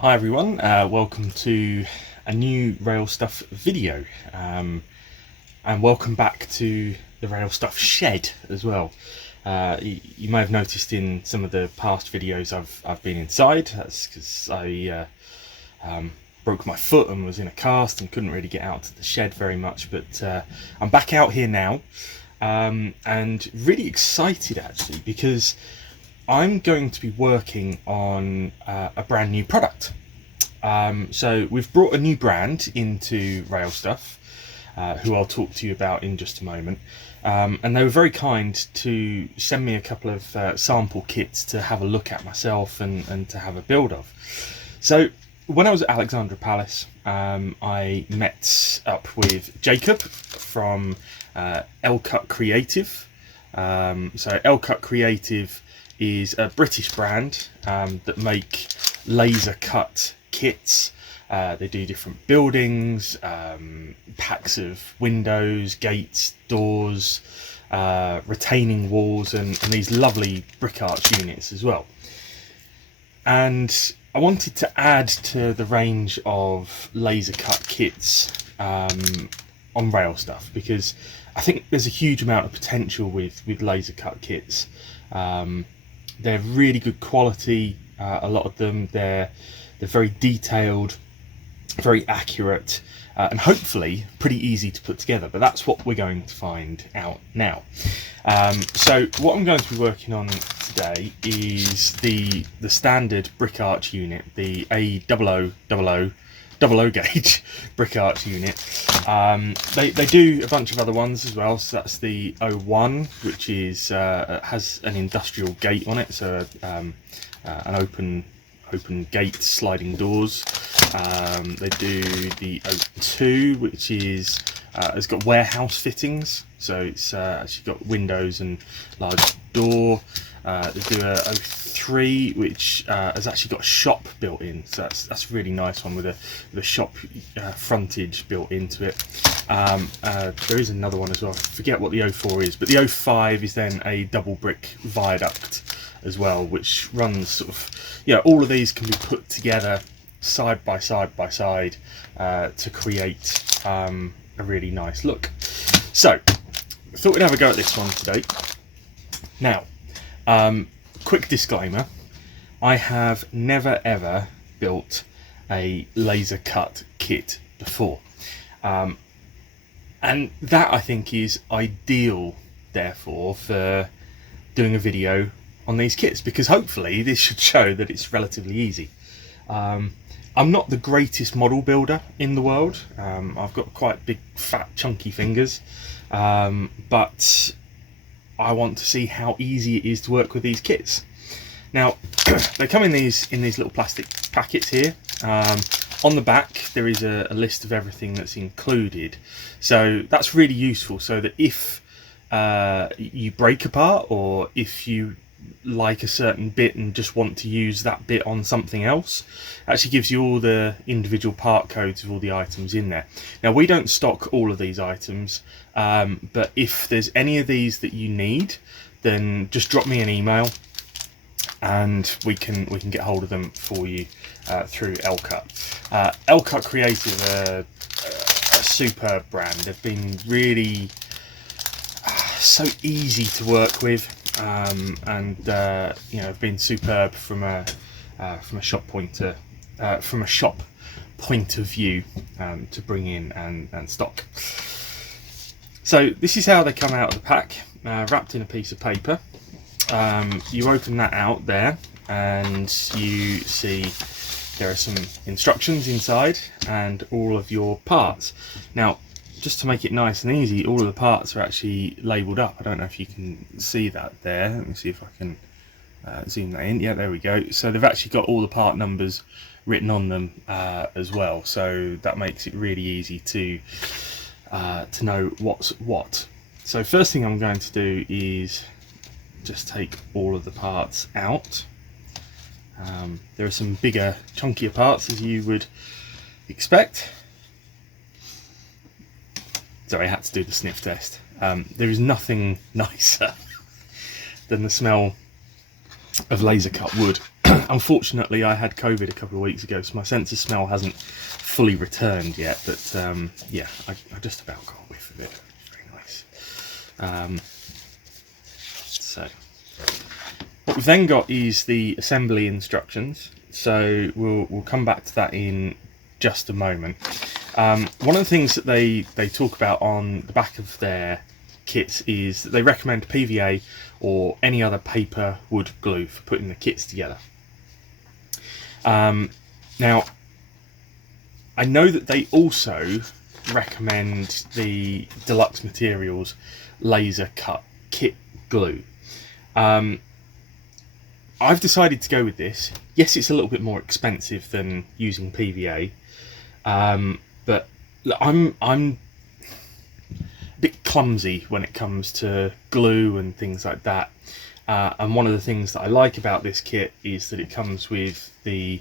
Hi everyone, welcome to a new Rail Stuff video, and welcome back to the Rail Stuff shed as well. You may have noticed in some of the past videos I've been inside. That's because I broke my foot and was in a cast and couldn't really get out to the shed very much, but I'm back out here now, and really excited actually, because I'm going to be working on a brand new product. So we've brought a new brand into Rail Stuff, who I'll talk to you about in just a moment. And they were very kind to send me a couple of sample kits to have a look at myself and to have a build of. So when I was at Alexandra Palace, I met up with Jacob from LCUT Creative. So LCUT Creative is a British brand that make laser cut kits. They do different buildings, packs of windows, gates, doors, retaining walls, and these lovely brick arch units as well. And I wanted to add to the range of laser cut kits on Rail Stuff, because I think there's a huge amount of potential with laser cut kits. They're really good quality. A lot of them, they're very detailed, very accurate, and hopefully pretty easy to put together. But that's what we're going to find out now. So what I'm going to be working on today is the standard brick arch unit, the A0000 gauge brick arch unit. They do a bunch of other ones as well. So that's the 01, which is has an industrial gate on it, so an open gate, sliding doors. They do the 02, which is has got warehouse fittings, so it's actually got windows and large door. They do a 03, which has actually got a shop built in, so that's a really nice one with a shop frontage built into it. There is another one as well, I forget what the 04 is, but the 05 is then a double brick viaduct as well, which runs sort of, all of these can be put together side by side to create a really nice look. So I thought we'd have a go at this one today. Now, quick disclaimer, I have never ever built a laser cut kit before, and that I think is ideal therefore for doing a video on these kits, because hopefully this should show that it's relatively easy. I'm not the greatest model builder in the world. I've got quite big, fat, chunky fingers, but I want to see how easy it is to work with these kits. Now, they come in these little plastic packets here. On the back there is a list of everything that's included, so that's really useful, so that if you break a part, or if you like a certain bit and just want to use that bit on something else, it actually gives you all the individual part codes of all the items in there. Now, we don't stock all of these items, but if there's any of these that you need, then just drop me an email and we can get hold of them for you through LCUT. LCUT Creative are a superb brand. They've been really so easy to work with, and have been superb from a shop point of view, to bring in and stock. So this is how they come out of the pack, wrapped in a piece of paper. You open that out there and you see there are some instructions inside and all of your parts. Now, just to make it nice and easy, all of the parts are actually labelled up. I don't know if you can see that there. Let me see if I can zoom that in. Yeah, there we go. So they've actually got all the part numbers written on them as well, so that makes it really easy to know what's what. So first thing I'm going to do is just take all of the parts out. There are some bigger, chunkier parts, as you would expect. Sorry, I had to do the sniff test. There is nothing nicer than the smell of laser cut wood. Unfortunately, I had COVID a couple of weeks ago, so my sense of smell hasn't fully returned yet. But yeah, I just about got a whiff of it. Very nice. So what we've then got is the assembly instructions. So we'll come back to that in just a moment. One of the things that they talk about on the back of their kits is that they recommend PVA or any other paper wood glue for putting the kits together. Now, I know that they also recommend the Deluxe Materials laser cut kit glue. I've decided to go with this. Yes, it's a little bit more expensive than using PVA, but I'm a bit clumsy when it comes to glue and things like that. And one of the things that I like about this kit is that it comes with the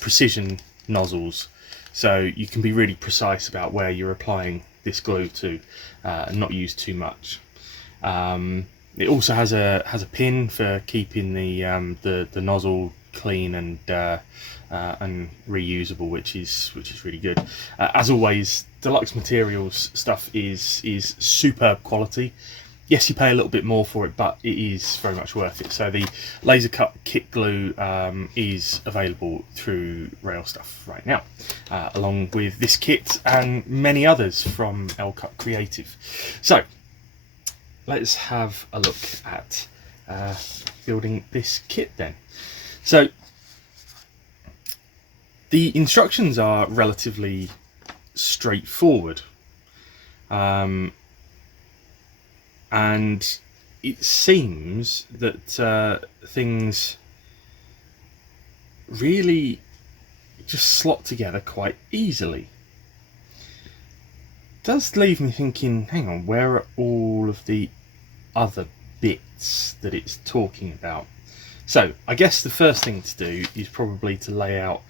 precision nozzles, so you can be really precise about where you're applying this glue to, and not use too much. It also has a pin for keeping the nozzle clean and reusable, which is really good. As always, Deluxe Materials stuff is superb quality. Yes, you pay a little bit more for it, but it is very much worth it. So the laser cut kit glue is available through Rail Stuff right now, along with this kit and many others from LCUT Creative. So let's have a look at building this kit then. So the instructions are relatively straightforward. And it seems that things really just slot together quite easily. It does leave me thinking, hang on, where are all of the other bits that it's talking about? So I guess the first thing to do is probably to lay out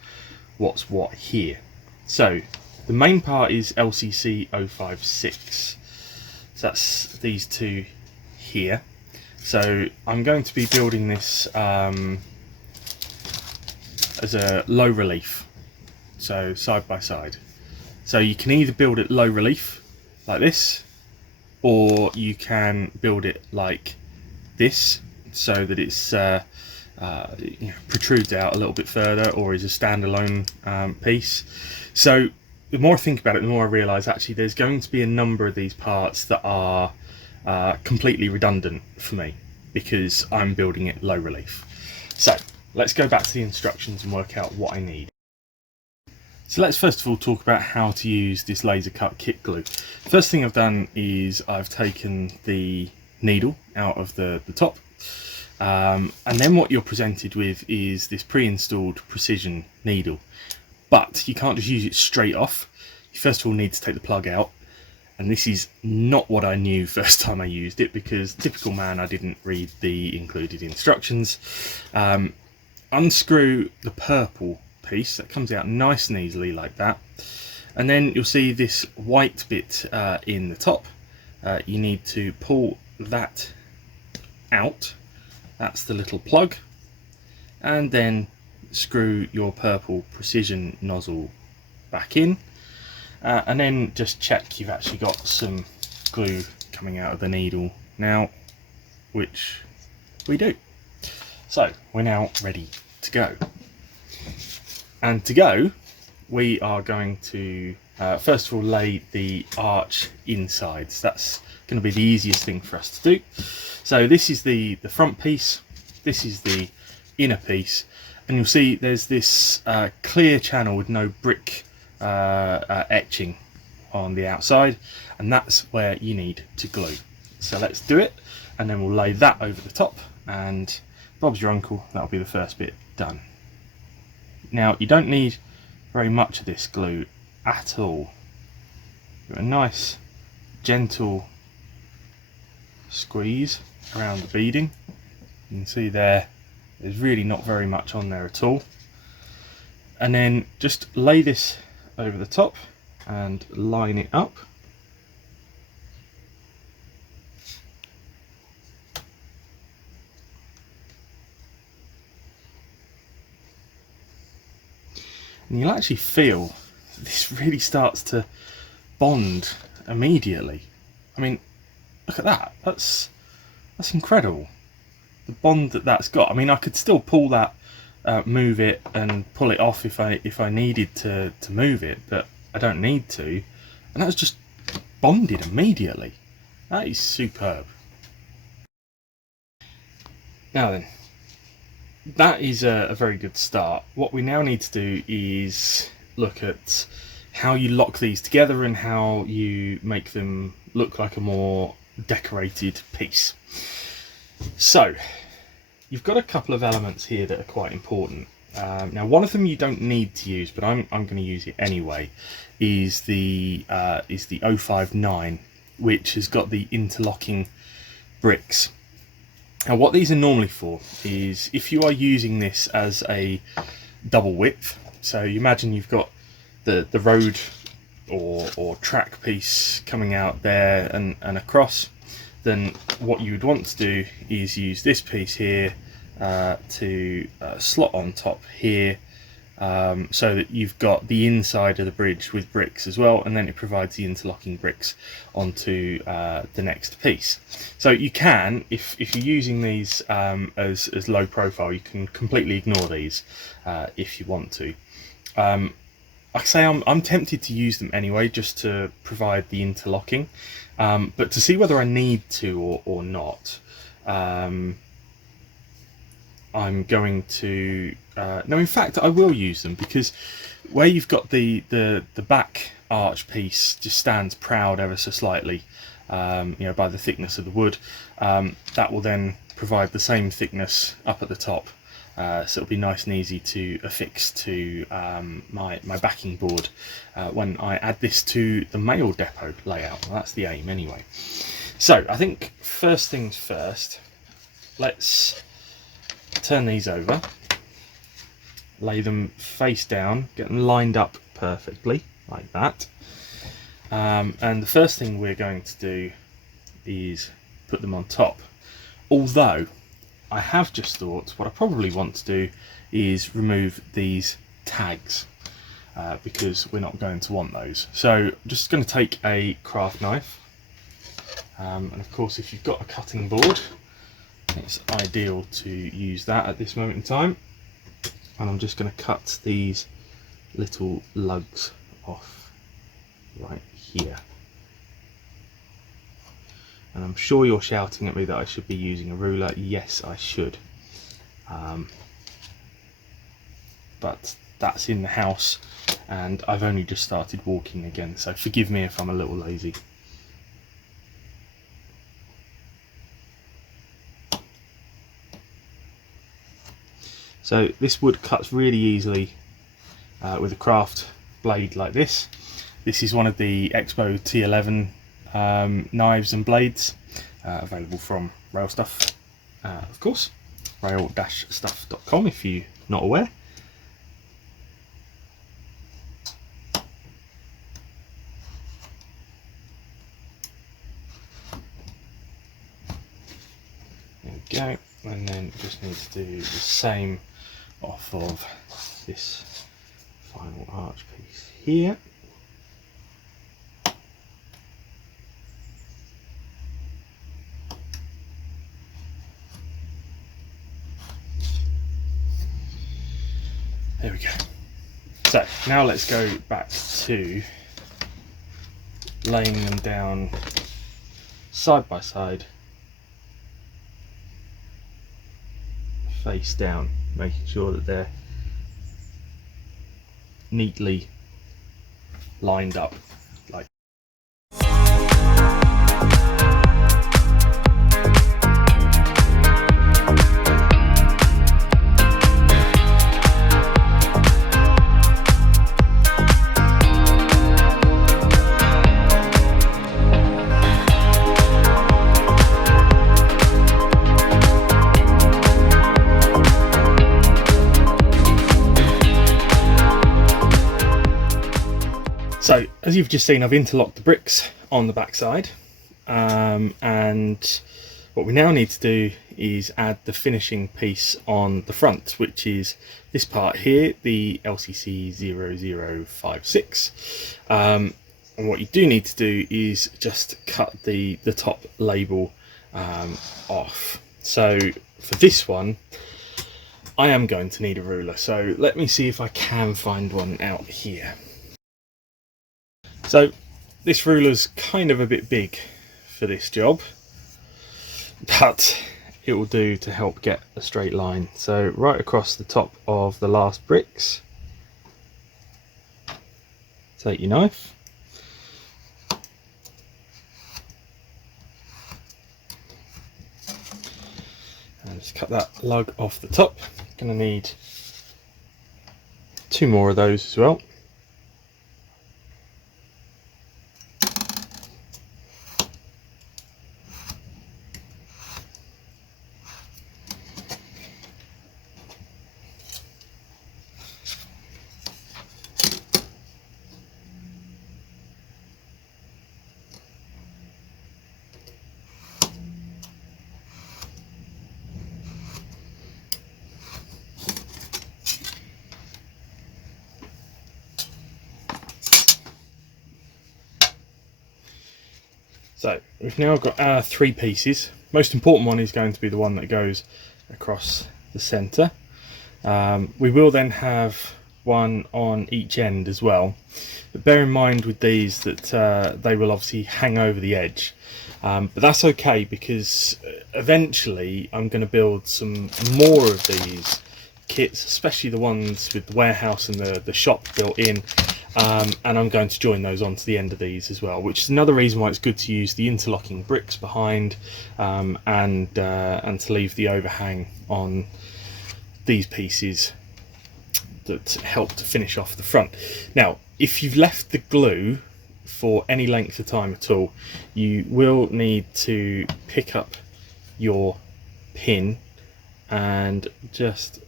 what's what here. So the main part is LCC 056. So that's these two here. So I'm going to be building this as a low relief, so side by side. So you can either build it low relief like this, or you can build it like this, so that it's protrudes out a little bit further, or is a standalone piece. So the more I think about it, the more I realise actually there's going to be a number of these parts that are completely redundant for me, because I'm building it low relief. So let's go back to the instructions and work out what I need. So let's first of all talk about how to use this laser cut kit glue. First thing I've done is I've taken the needle out of the top, and then what you're presented with is this pre-installed precision needle. But you can't just use it straight off. You first of all need to take the plug out, and this is not what I knew first time I used it, because typical man, I didn't read the included instructions. Unscrew the purple piece that comes out nice and easily like that, and then you'll see this white bit in the top. You need to pull that out. That's the little plug, and then screw your purple precision nozzle back in, and then just check you've actually got some glue coming out of the needle now, which we do. So we're now ready to go. And to go, we are going to first of all lay the arch insides. That's going to be the easiest thing for us to do. So this is the front piece, this is the inner piece, and you'll see there's this clear channel with no brick etching on the outside, and that's where you need to glue. So let's do it, and then we'll lay that over the top, and Bob's your uncle, that'll be the first bit done. Now you don't need very much of this glue at all. A nice gentle squeeze around the beading. You can see there's really not very much on there at all. And then just lay this over the top and line it up. and you'll actually feel this really starts to bond immediately. I mean, look at that. That's incredible. The bond that's got. I mean, I could still pull that, move it, and pull it off if I needed to move it, but I don't need to. And that's just bonded immediately. That is superb. Now then, that is a very good start. What we now need to do is look at how you lock these together and how you make them look like a more decorated piece. So you've got a couple of elements here that are quite important. Now one of them you don't need to use, but I'm going to use it anyway, is the 059, which has got the interlocking bricks. Now what these are normally for is if you are using this as a double width, so you imagine you've got the road or track piece coming out there and across, then what you would want to do is use this piece here to slot on top here, so that you've got the inside of the bridge with bricks as well, and then it provides the interlocking bricks onto the next piece. So you can, if you're using these as low profile, you can completely ignore these if you want to. Like I say, I'm tempted to use them anyway, just to provide the interlocking, but to see whether I need to or not, I'm going to no, in fact I will use them, because where you've got the back arch piece just stands proud ever so slightly, you know, by the thickness of the wood. That will then provide the same thickness up at the top, so it'll be nice and easy to affix to my backing board when I add this to the mail depot layout. Well, that's the aim anyway. So I think first things first, let's turn these over, lay them face down, get them lined up perfectly like that, and the first thing we're going to do is put them on top. Although I have just thought what I probably want to do is remove these tags, because we're not going to want those. So I'm just going to take a craft knife, and of course if you've got a cutting board, it's ideal to use that at this moment in time. And I'm just going to cut these little lugs off right here. And I'm sure you're shouting at me that I should be using a ruler. Yes, I should. But that's in the house, and I've only just started walking again, so forgive me if I'm a little lazy. So this wood cuts really easily with a craft blade like this. This is one of the Expo T11 knives and blades, available from Rail Stuff, of course, rail-stuff.com if you're not aware. There we go, and then just need to do the same off of this final arch piece here. There we go. So now let's go back to laying them down side by side, face down, making sure that they're neatly lined up like. So as you've just seen, I've interlocked the bricks on the back side, and What we now need to do is add the finishing piece on the front, which is this part here, the LCC 0056. And what you do need to do is just cut the top label off. So for this one, I am going to need a ruler. So let me see if I can find one out here. So this ruler's kind of a bit big for this job, but it will do to help get a straight line. So right across the top of the last bricks, take your knife, and just cut that lug off the top. Gonna need 2 more of those as well. So we've now got our 3 pieces. Most important one is going to be the one that goes across the centre. We will then have one on each end as well. But bear in mind with these that they will obviously hang over the edge. But that's okay, because eventually I'm going to build some more of these kits, especially the ones with the warehouse and the shop built in. And I'm going to join those onto the end of these as well, which is another reason why it's good to use the interlocking bricks behind and to leave the overhang on these pieces that help to finish off the front. Now, if you've left the glue for any length of time at all, you will need to pick up your pin and just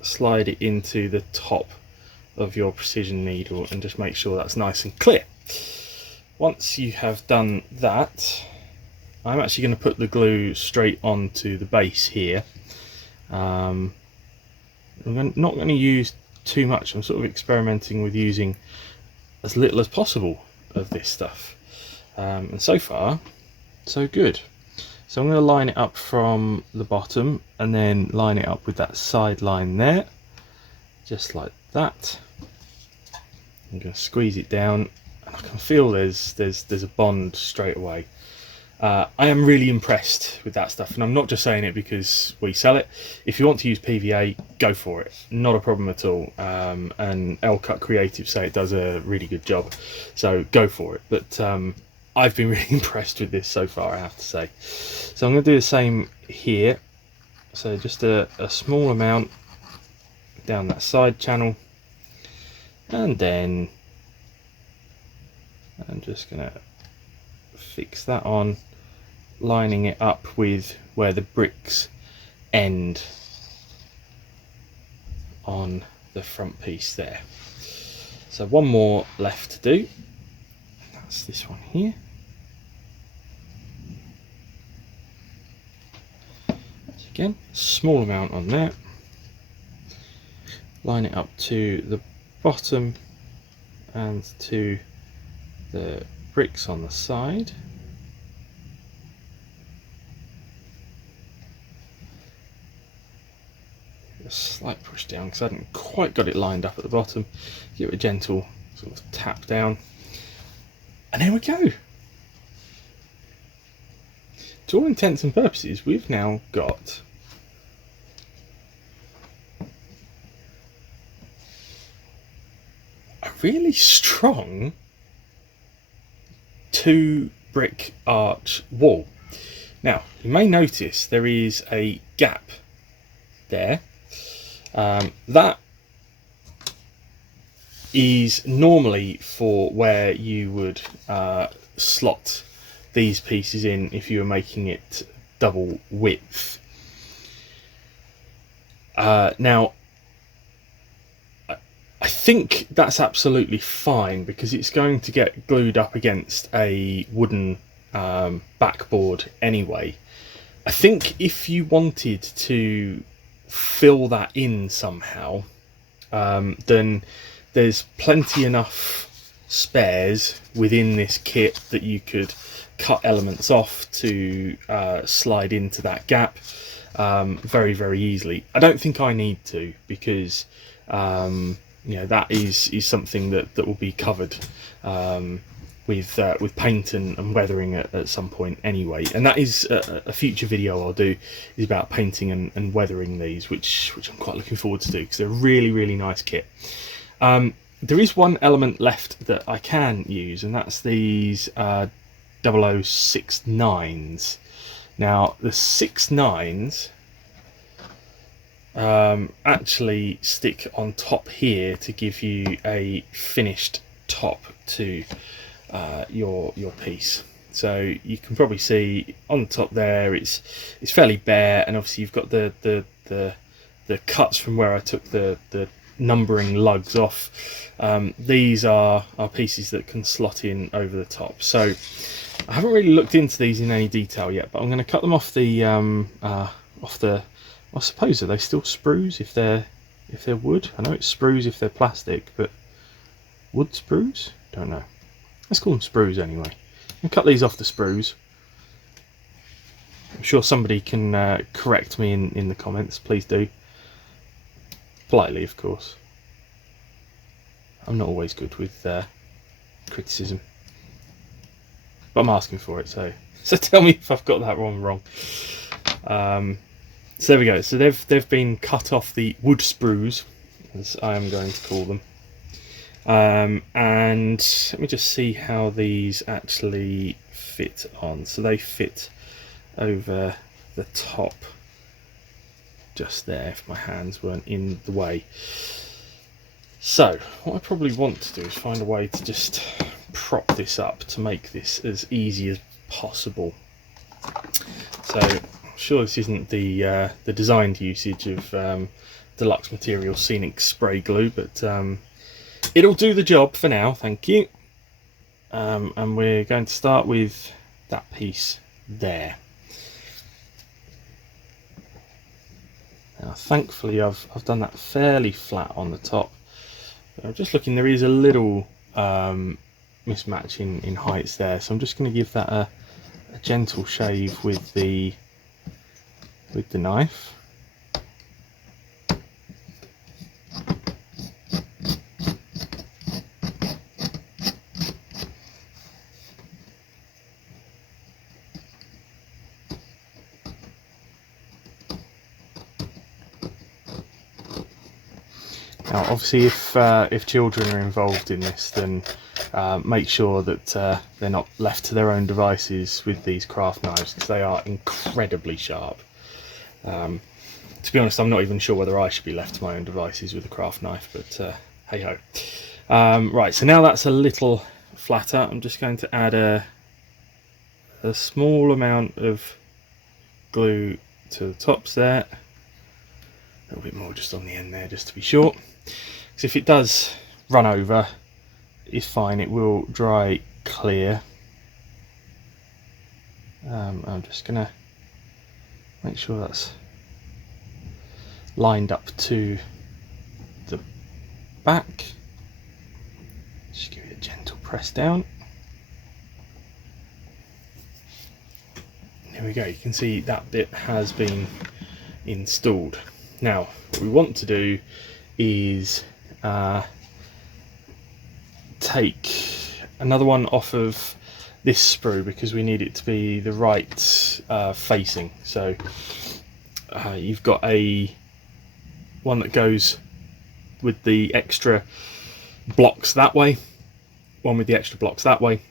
slide it into the top of your precision needle and just make sure that's nice and clear. Once you have done that, I'm actually going to put the glue straight onto the base here. I'm not going to use too much. I'm sort of experimenting with using as little as possible of this stuff, and so far so good. So I'm going to line it up from the bottom and then line it up with that side line there, just like that. I'm going to squeeze it down, and I can feel there's a bond straight away. I am really impressed with that stuff, and I'm not just saying it because we sell it. If you want to use PVA, go for it, not a problem at all. And LCUTcreative say it does a really good job, so go for it. But I've been really impressed with this so far, I have to say. So I'm going to do the same here. So just a small amount down that side channel, and then I'm just going to fix that on, lining it up with where the bricks end on the front piece there. So one more left to do, that's this one here. So again, small amount on there, line it up to the bottom and to the bricks on the side. A slight push down because I hadn't quite got it lined up at the bottom. Give it a gentle sort of tap down, and there we go. To all intents and purposes, we've now got a really strong 2-brick arch wall. Now, you may notice there is a gap there. That is normally for where you would slot these pieces in if you were making it double width. Now, I think that's absolutely fine because it's going to get glued up against a wooden backboard anyway. I think if you wanted to fill that in somehow, then there's plenty enough spares within this kit that you could cut elements off to slide into that gap very, very easily. I don't think I need to, because that is something that will be covered with paint and weathering at some point anyway. And that is a future video I'll do, is about painting and weathering these, which I'm quite looking forward to do, because they're a really, really nice kit. There is one element left that I can use, and that's these 0069s. Now the 69s actually stick on top here to give you a finished top to your piece. So you can probably see on the top there it's fairly bare, and obviously you've got the cuts from where I took the numbering lugs off. These are pieces that can slot in over the top. So I haven't really looked into these in any detail yet, but I'm going to cut them off the I suppose, are they still sprues if they're wood? I know it's sprues if they're plastic, but wood sprues? Don't know. Let's call them sprues anyway. I'll cut these off the sprues. I'm sure somebody can correct me in the comments. Please do. Politely, of course. I'm not always good with criticism, but I'm asking for it, so tell me if I've got that wrong. So there we go. So they've been cut off the wood sprues, as I am going to call them. And let me just see how these actually fit on. So they fit over the top just there, if my hands weren't in the way. So what I probably want to do is find a way to just prop this up to make this as easy as possible. So I'm sure this isn't the designed usage of deluxe material scenic spray glue, but it'll do the job for now, thank you. And we're going to start with that piece there. Now thankfully I've done that fairly flat on the top. I'm just looking, there is a little mismatch in heights there, so I'm just going to give that a gentle shave with the knife. Now obviously if children are involved in this, then make sure that they're not left to their own devices with these craft knives, because they are incredibly sharp. To be honest, I'm not even sure whether I should be left to my own devices with a craft knife, but hey ho. Right, so now that's a little flatter, I'm just going to add a small amount of glue to the tops there. A little bit more just on the end there, just to be sure. Because if it does run over, it's fine, it will dry clear. I'm just going to make sure that's lined up to the back. Just give it a gentle press down. There we go, you can see that bit has been installed. Now what we want to do is take another one off of this sprue, because we need it to be the right facing. So you've got a one that goes with the extra blocks that way, one with the extra blocks that way.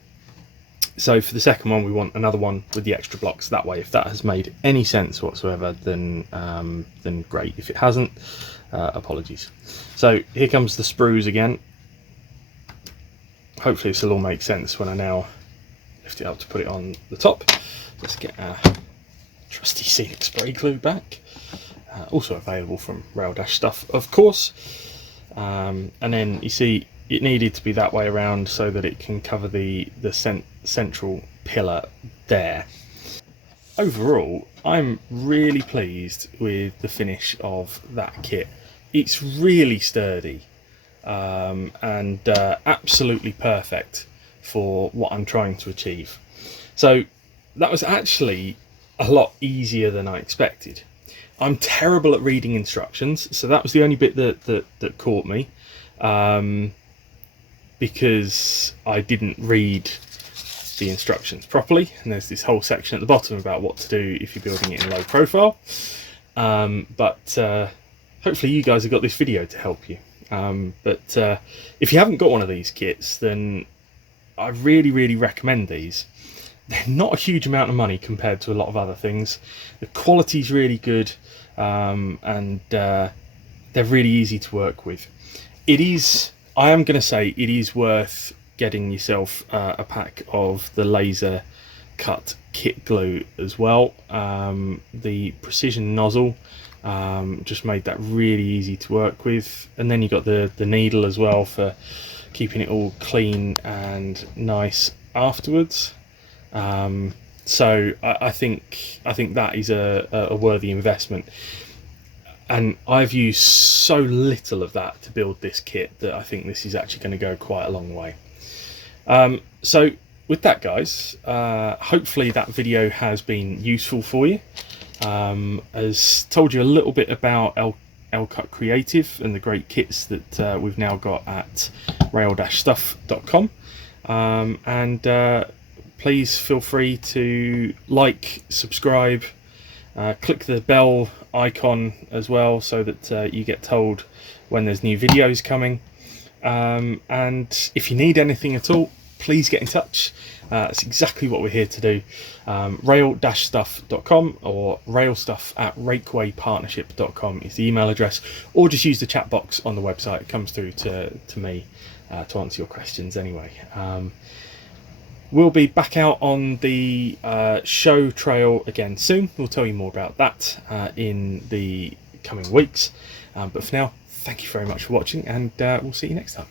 So for the second one we want another one with the extra blocks that way. If that has made any sense whatsoever, then great. If it hasn't, apologies. So here comes the sprues again. Hopefully this will all make sense when I now lift it up to put it on the top. Let's get our trusty scenic spray glue back. Also available from Rail Dash Stuff, of course. And then you see it needed to be that way around so that it can cover the central pillar there. overall, I'm really pleased with the finish of that kit. It's really sturdy and absolutely perfect for what I'm trying to achieve. So that was actually a lot easier than I expected. I'm terrible at reading instructions, so that was the only bit that caught me, because I didn't read the instructions properly, and there's this whole section at the bottom about what to do if you're building it in low profile. But hopefully you guys have got this video to help you. But if you haven't got one of these kits, then I really recommend these. They're not a huge amount of money compared to a lot of other things. The quality's really good, and they're really easy to work with. I am going to say it is worth getting yourself a pack of the LCUT kit glue as well. The precision nozzle just made that really easy to work with, and then you got the needle as well for keeping it all clean and nice afterwards. So I think that is a worthy investment, and I've used so little of that to build this kit that I think this is actually going to go quite a long way. So with that, guys, hopefully that video has been useful for you. Has told you a little bit about LCUTcreative and the great kits that we've now got at rail-stuff.com, and please feel free to like, subscribe, click the bell icon as well, so that you get told when there's new videos coming. And if you need anything at all, please get in touch. That's exactly what we're here to do. Rail-stuff.com or railstuff@rakewaypartnership.com is the email address, or just use the chat box on the website. It comes through to me to answer your questions anyway. We'll be back out on the show trail again soon. We'll tell you more about that in the coming weeks. But for now, thank you very much for watching, and we'll see you next time.